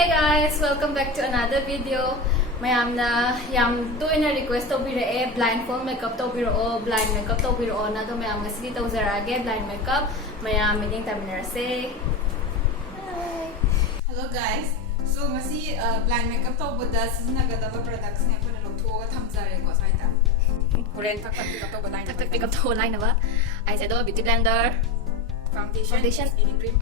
Hey guys! Welcome back to another video. Mayamna yam toina request tobirae blindfold makeup tobirao blind makeup tobirao na do mayam ngasidi tawzarage blind makeup mayam meeting taminarase. Hi. Hello guys. So ngasi blind makeup tawbada siznagadaba products ne puna lothoga thamjare ko saita. Horen tak pick up tawba line. Tak pick up to line ba. Ai se do beauty blender. Foundation. BB cream.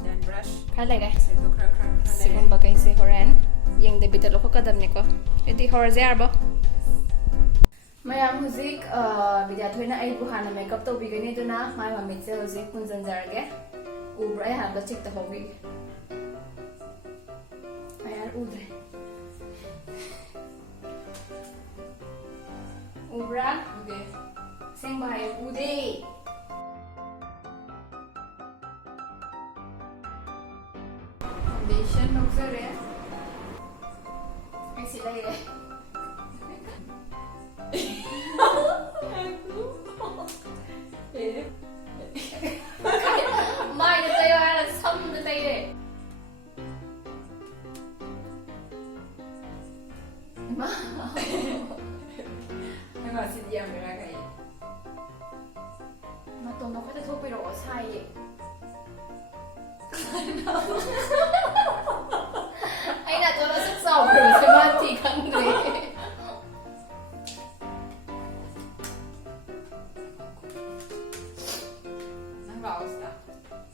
Then brush. Khar lai guys. Se do khra. Sigun ba kai se horen. Yeng de bitel ko kadam ne ko. Edi horze arbo. Mayam huzik video thoina ai buhana makeup to bigani duna mai mamit se huzik kunjan jarge. Ubra ai handa chik ta hobi. Ayar udre. Ubra. Okay. Sing bahaya ude. Foundation nokzare. Ai silai re. Mai de tayo ara sam de tayo re. Ma. Nga si diam mera kai. Ma to no ka to pero sai. Ai na to no sa sao pero sa mati kan re. Nang baos ta.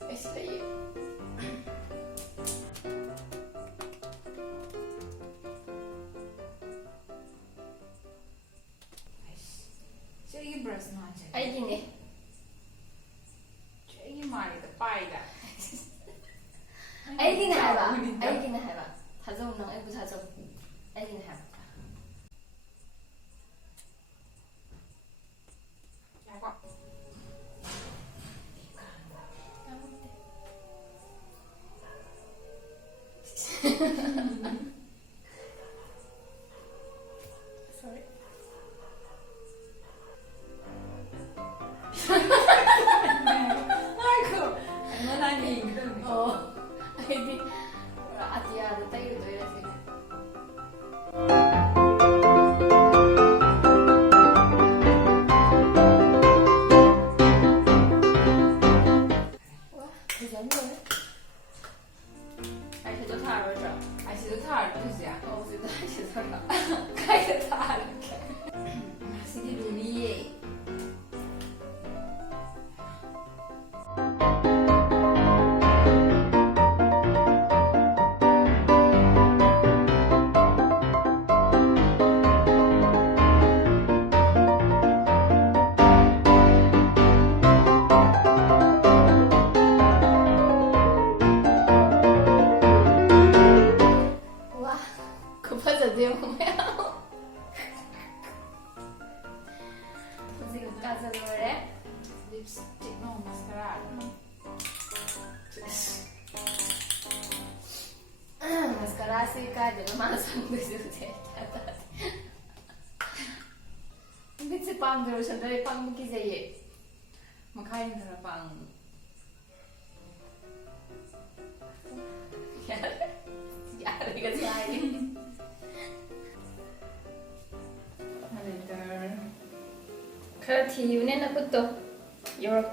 Ai silai. Chegi brush na cha. Ai gini. Chegi mari da pai da. Ai gini hai ba. Ai gini hai ba. Thajau nang ai bu thajau. Ai gini hai. Ya kwa. Sorry. Aiko. Ano na ni? Oh, ai di atia da tayo to ira sige. Wah, design rồi. Ai sẽ cho thả rồi chứ? Ai si do tar tu sia. Oh, sẽ ai sẽ thả. Kai da tar. Si di duri. Wah, kupazadiyo mo ya. Sige, kazal mo re. Lipstick no mascara. Mascara se ka de mana sang de se se. Bit se pang de ro chandre pang ki jaye. Makai thara pang. Yaar ka jaye. Highlighter. Khara thiyu ne na putto. Yorok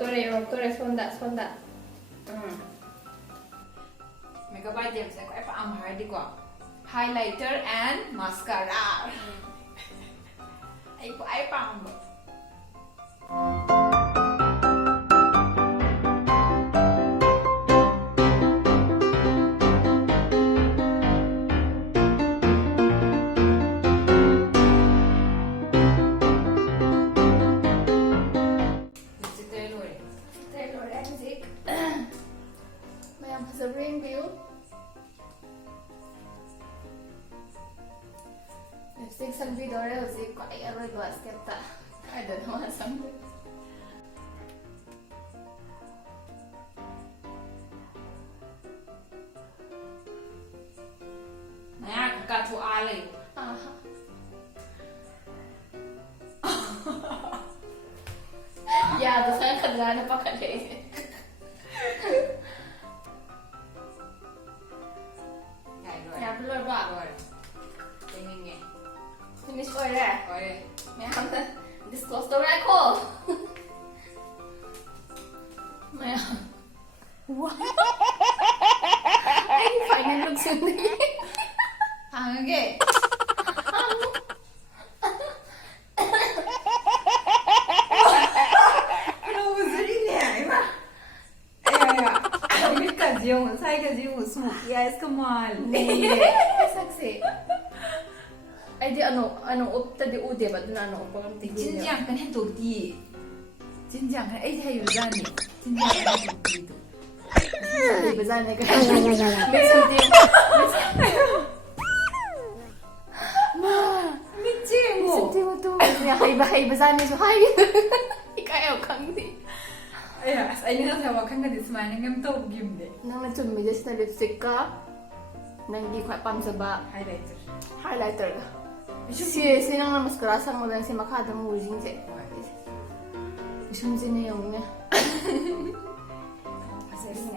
tore sonda. Makeup items like I am hard ko. Highlighter and mascara. Ay pang. Lipstick tayo lori. Taylor music. Mayam sa rainbow. Lipstick sang video re usi ko ay aroy basket ta. I don't know what something. Naya kakatu alay. Yeah, the sun kadra na pakale. Kaya Rồi. Mình nghe. Finish order. Rồi. mayamna disclose daw na ako. Ay, final looks yun. Hangage. Yung sai ka yung smoky eyes kamal. Saksi. Ay di ano upta di ude ba dun ano upang tigil. 진지한 건 해도 디. 진지한 건 에이 해요 자니. 진지한 건 해도 디도. Di ba zane ka? May something. 미치 뭐. Something mo to. Hay ba zane so hay. Ikayaw kang di. 야, 아니나 사 wakanga this man ngam to gimde. Nang natummi just na lipstick ka. Nang di ko pam sa ba Highlighter. highlighter ka. Sinang na mascara sang mo lang si makada mo ujing se. Usum sini yung ne.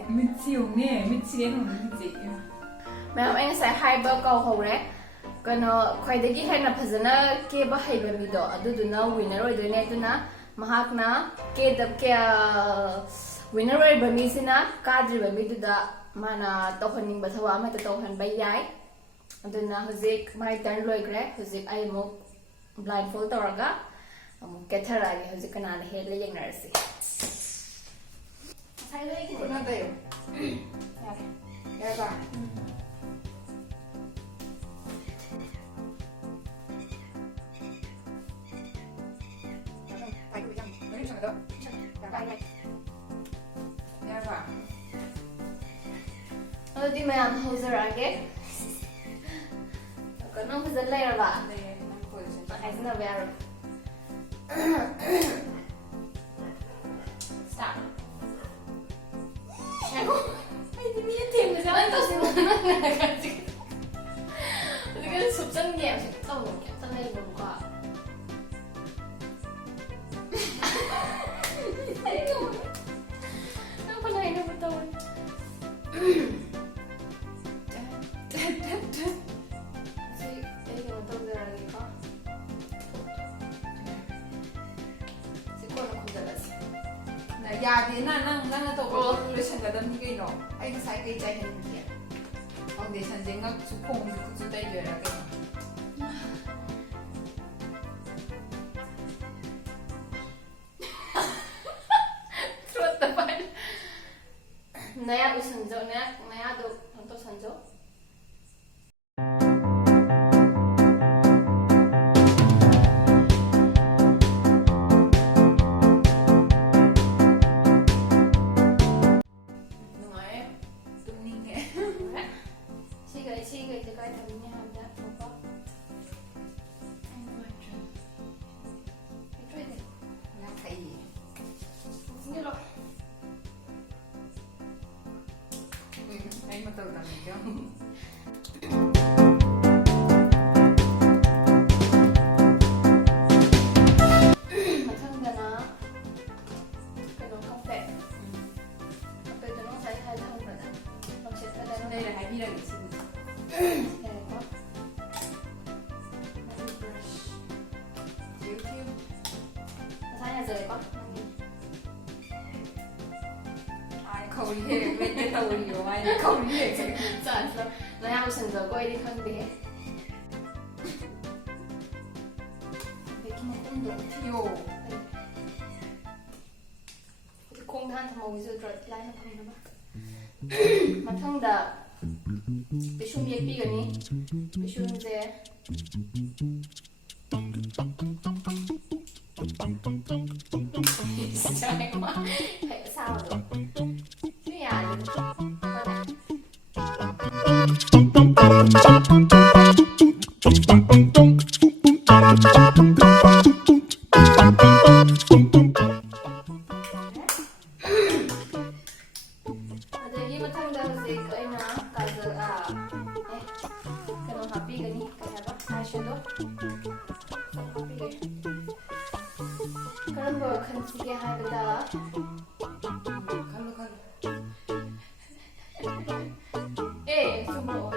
미치 용네. 미치는 미치. Ma'am, ay sa high-bow ka hore. Kano, kwaidagi hay na pazana ke ba hay ba mido. Ado na winner oy doon ito na mahak na ke dab ke winner oy ba mi sina kadri ba mido da mana tohaning ba thawa ma tohan ba yai. Ado na huzik my turn loy gre huzik ay mo blindfold toraga. Amo ketharagi huzik kana na hele yang narsi. Sai loy ki na tayo. Ya ba. Di mayam hoser age. Kanang hoser layer ba? Ay na ba? Stop. Ay di mi team na lang to si mo. Kasi subsan niya siya tawo niya. Tanay mo ka. Ay no. Ang panay na mo tawo. 야디 나나 또 콜레이션 가던 게 이노. 아이 사이 게 자이 했는데. 파운데이션 생각 주콩 그 주다 이거라. Terus tepat. Naya usanjo naya do untuk sanjo. Sige, ito kahit sabi niya handa. Opo. Ay, naman siya. Ay, try din. Nakaiye. Sige lang. Ay, matawag namin ito. Matanda na. Ganun kape. Kape doon sa ihal-hal pa na. Mag-set ka na. Sunday na, hindi lang isi. Kaya ko. Brush. YouTube. Masaya sa ko. Ay, kauli. Pwede kauli yung ay, kauli. Saan sa naya usanjo ko hindi kang di. Beki mo kundo. Yo. 공한 더 먹으셔 라인 방금 봐. 마탕다. 비숑 예삐거니. 비숑 이제. 진짜 내가 싸워도. 뭐야? Jadi matanda kasi ko ay na kaso kanong happy gani kaya ba eyeshadow happy karon ba kan sige ha beta 칼로. eh sumo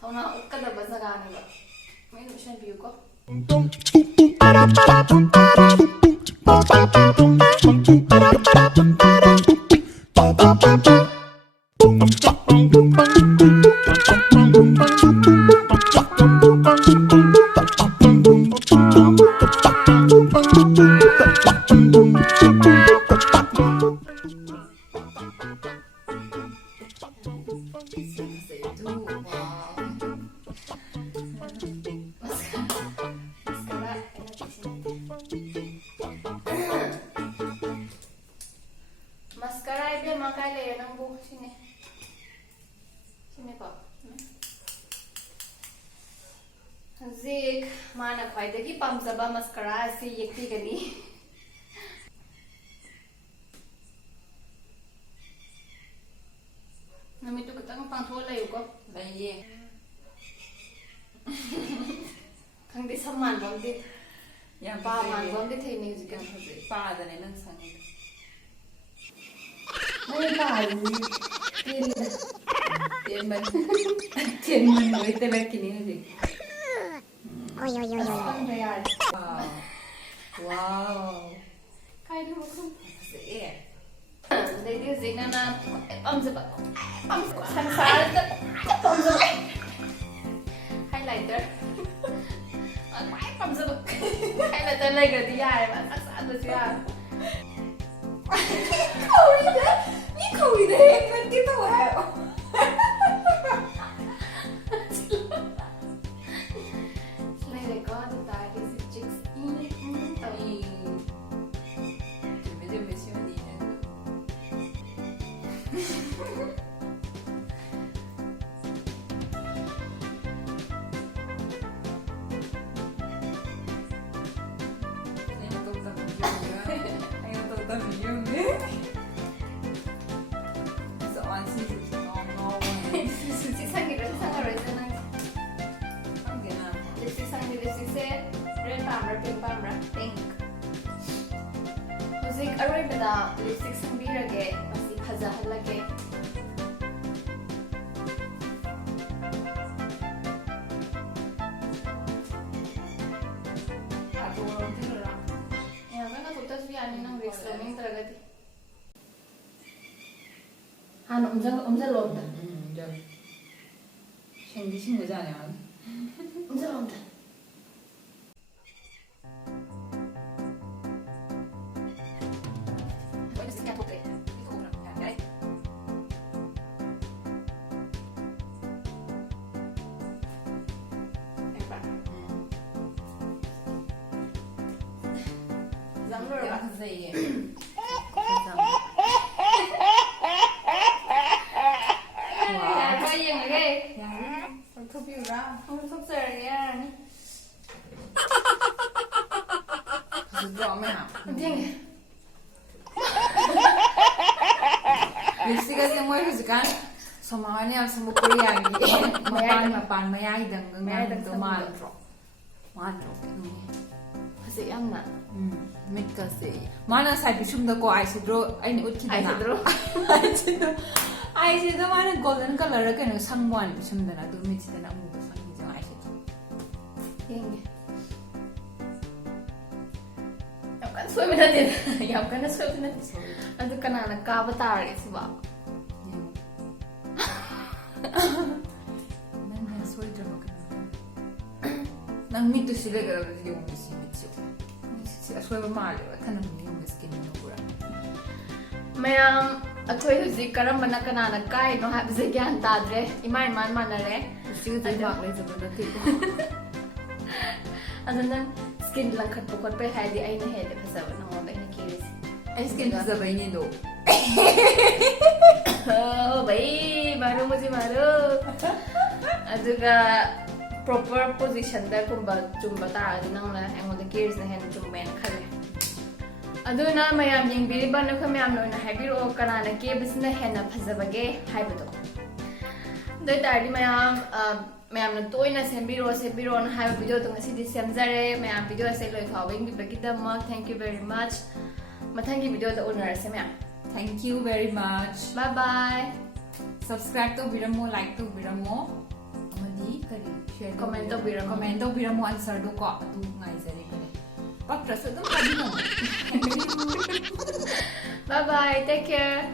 thona utkadaba jagani ba mai no shan biu ko mascara ibe makai le nang bu sini ko zik mana khwaidagi pamjaba mascara si yekti gani nami tu kitang pangtho layu ko Laye. khangdi samman bomdi Yang pa man bomdi theini jikan pa da ne nang sang. mai pa Tien man. Tien man noi te ber kini ni. Oi, oi, oi, oi. Wow. Wow. kai di mukum Se. lady zina na pamjaba sansara ta pamjaba highlighter ai pamjaba highlighter lai ga di yaar ma saksa da siya Ni de ek man kita wa. lai le ko da ta di si chicks Ai. Je me suis dit. sang rồi sang nang lipstick sang ni lipstick se red pamra pink pamra pink music array bada lipstick sang bi rage masi phaja halage ya kana tutas bi ani nang risk learning taragati han umjang lom da 생기 신거잖아요. umjang lom da Zang rồi bạn gì? Dạ, thôi dừng rồi ghê. Không thúc yêu ra. Không thúc giờ rồi nha. Rõ mày hả? Dừng. Lipstick kasi mo husgan. So mga niya sa Korea ni mapan mayay dang mantro. Kasi yang na. Mit kasi. Mana sa bishum da ko eyeshadow ay ni utkid na. Eyeshadow mana golden color ka no sangwan bishum da na do mit da na mo sang ni eyeshadow. Dừng. 약간 소음이 나는 약간의 소음이 나는 아주 까나나 까바타리 수바 맨날 소리 들어먹는 난 밑도 시래가 용 미치 진짜 소리 말해 카는 용 스킨 누구라 mayam akoy huzik karambana kanana kai no habse gyan tadre iman manare sigu tai bak le zabada ti adan skin lang khat pokot pe haidi aina hede phasaba no ba ina kiris ai skin zabai ni do oh bai maru muji maru aduga proper position da kumba chumba ta adi nang na engoda kiris na hen chumben khale aduna mayam yingbiriba na kho mayam loina habiro kanana ke bisna hena phazabage haibado doi tari mayam mayam na toina sembiro na haiba video to ngasi di semjare mayam video ase loi khawing bagidama thank you very much mathangi video da onar ase mayam thank you very much bye bye subscribe to biramo, like to biramo. Amadi kari share Comment to biramo. comment to biramo answer do ko adu ngai jari kare. Pak prasadam kadi mo. Bye bye. Take care.